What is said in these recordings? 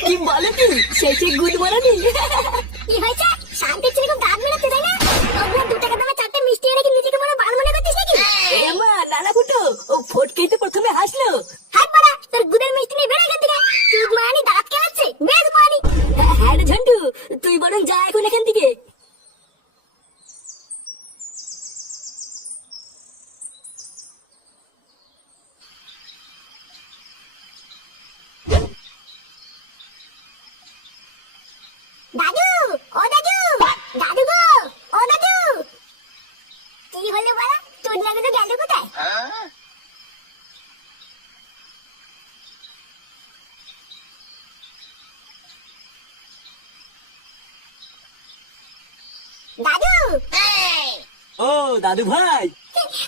কি বলে কি শেষে গুড মরানি কি হয়েছে শান্তির ছেলে খুব দাঁত বেরোচ্ছে তাই না ওগুলো দু টাকা দামে চারটে মিষ্টি এনে কি নিজেকে বড় বাল মনে করছিস নাকি এমা নানা ফুটো ও ফটকেই তো প্রথমে হাসলো হাত পাড়া তোর গুদের মিষ্টি নিয়ে বেড়ে এখান থেকে তুই মানি দাঁত কেলাচ্ছে বেশ মানি হ্যাঁ হ্যাঁ রে ঝন্টু তুই বরং যা এখন এখান থেকে দাদু ও দাদু দাদু গো ও দাদু। কি হলো বাড়া তোর লাগে তো গেল কোথায়? দাদু। ও দাদু ভাই।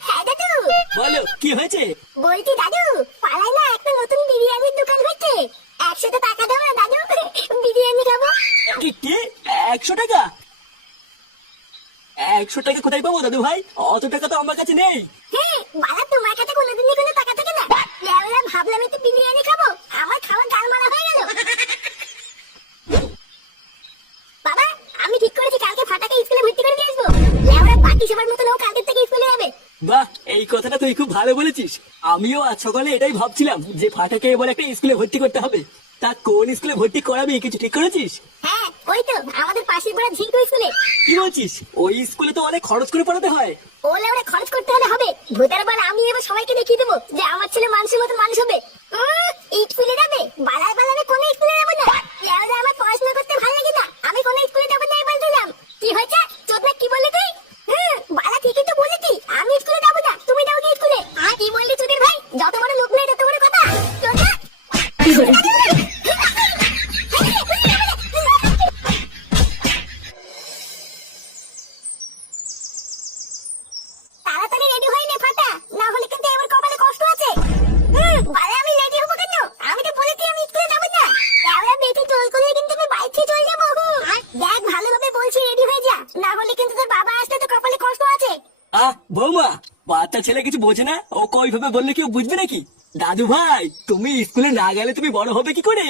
হ্যাঁ দাদু। বলো কি হয়েছে? বলছি দাদু পাড়ায় না একটা নতুন বিরিয়ানির দোকান হচ্ছে একশোটা টাকা দাও না দাদু বিরিয়ানি খাব কি কি একশো টাকা একশো টাকা কোথায় পাবো দাদু ভাই? অত টাকা তো আমার কাছে নেই। হ্যাঁ বাবা তোমার কাছে কোনোদিনই কোনো টাকা থাকে না। লেওলা ভাবলাম একটু বিরিয়ানি খাব। আমার খাওয়া হয়ে গেল। বাবা আমি ঠিক করেছি কালকে ফাটাকে স্কুলে ভর্তি করে দিয়ে আসব। লেওলা বাকি সবার মতন ও কালকে থেকে স্কুলে যাবে। বাহ এই কথাটা তুই খুব ভালো বলেছিস। আমিও আজ সকালে এটাই ভাবছিলাম যে ফাটাকে এবার একটা স্কুলে ভর্তি করতে হবে। তা কোন স্কুলে ভর্তি করাবি কিছু ঠিক করেছিস? হ্যাঁ ওই তো আমাদের পাশের পাড়া ঝিঙ্কু স্কুলে। কি বলছিস? ওই স্কুলে তো অনেক খরচ করে পড়াতে হয়। ও লেওড়া খরচ করতে হলে হবে। ভোটার বার আমি এবার সবাইকে দেখিয়ে দেবো যে আমার ছেলে মানুষের মতো মানুষ হবে। বৌমা, বাচ্চা ছেলে কিছু বোঝে না? ও কইভাবে বললে কেউ বুঝবে নাকি? দাদু ভাই, তুমি স্কুলে না গেলে তুমি বড় হবে কি করে?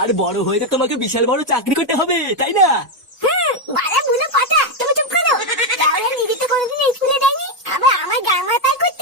আর বড় হয়ে তো তোমাকে বিশাল বড় চাকরি করতে হবে, তাই না? কথা, তুমি চুপ করো। তাহলে নিজে তো স্কুলে যাইনি আবার আমার গান তাই করতে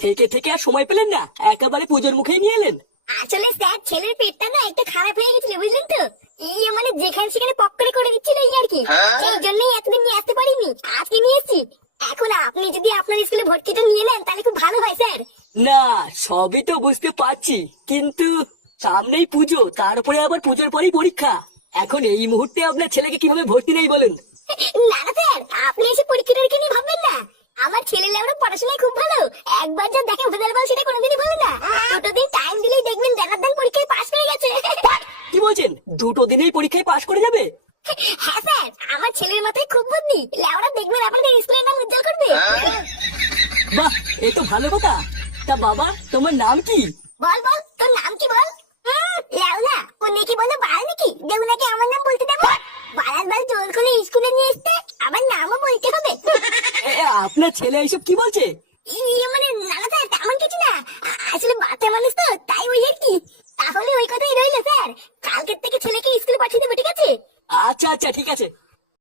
থেকে থেকে আর সময় পেলেন না। একেবারে পুজোর মুখেই নিয়ে এলেন। আসলে স্যার, ছেলের পেটটা না একটু খারাপ হয়ে গেছিল, বুঝলেন তো। ইয়ে মানে যেখানে সেখানে পক করে দিচ্ছিল এই আর কি। সেই জন্যই এতদিন নিয়ে আসতে পারিনি আজকে নিয়ে এসেছি। এখন আপনি যদি আপনার স্কুলে ভর্তিটা নিয়ে নেন তাহলে খুব ভালো হয় স্যার। না সবই তো বুঝতে পারছি কিন্তু সামনেই পুজো তারপরে আবার পুজোর পরেই পরীক্ষা। এখন এই মুহূর্তে আপনার ছেলেকে কীভাবে ভর্তি নেই বলুন? না না স্যার আপনি এসে নিয়ে ভাববেন না আমার ছেলে লেবরা পড়াশোনায় খুব ভালো একবার যা দেখে ভেদার বল সেটা কোনোদিনই বলে না দুটো দিন টাইম দিলেই দেখবেন দেখার দান পরীক্ষায় পাশ করে গেছে কি বলছেন? দুটো দিনেই পরীক্ষায় পাশ করে যাবে। হ্যাঁ স্যার আমার ছেলের মাথায় খুব বুদ্ধি। লেবরা দেখবেন আপনাদের স্কুলের নাম উজ্জ্বল করবে। বাহ এ তো ভালো কথা। তা বাবা তোমার নাম কি? বল বল তোর নাম কি বল? লেওনা ও নাকি বলে নাকি? আমার নাম বলতে দেবো? বাড়ার বাল জোর করে স্কুলে নিয়ে এসতে আমার নামও বলতে হবে। আপনার ছেলে এইসব কি বলছে ইয়ে মানে না না স্যার তেমন কিছু না আ- আসলে বাচ্চা মানুষ তো তাই ওই আর কি তাহলে ওই কথাই রইল স্যার কালকের থেকে ছেলেকে স্কুলে পাঠিয়ে দেবো ঠিক আছে আচ্ছা আচ্ছা ঠিক আছে।